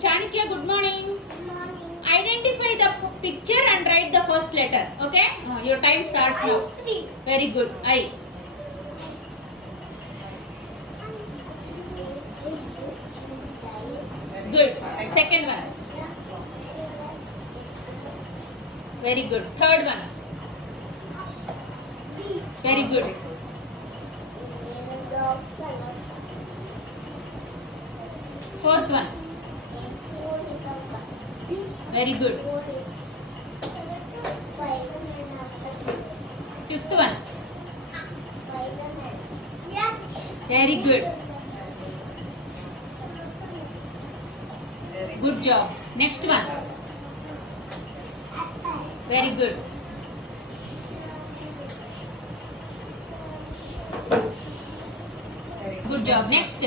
Chanakya, good morning. Identify the picture and write the first letter. Okay? Your time starts now. Very good. I. Good. Second one. Very good. Third one. Very good. Fourth one. Very good. Fifth one. Very good. Good job. Next one. Very good. Good job. Next.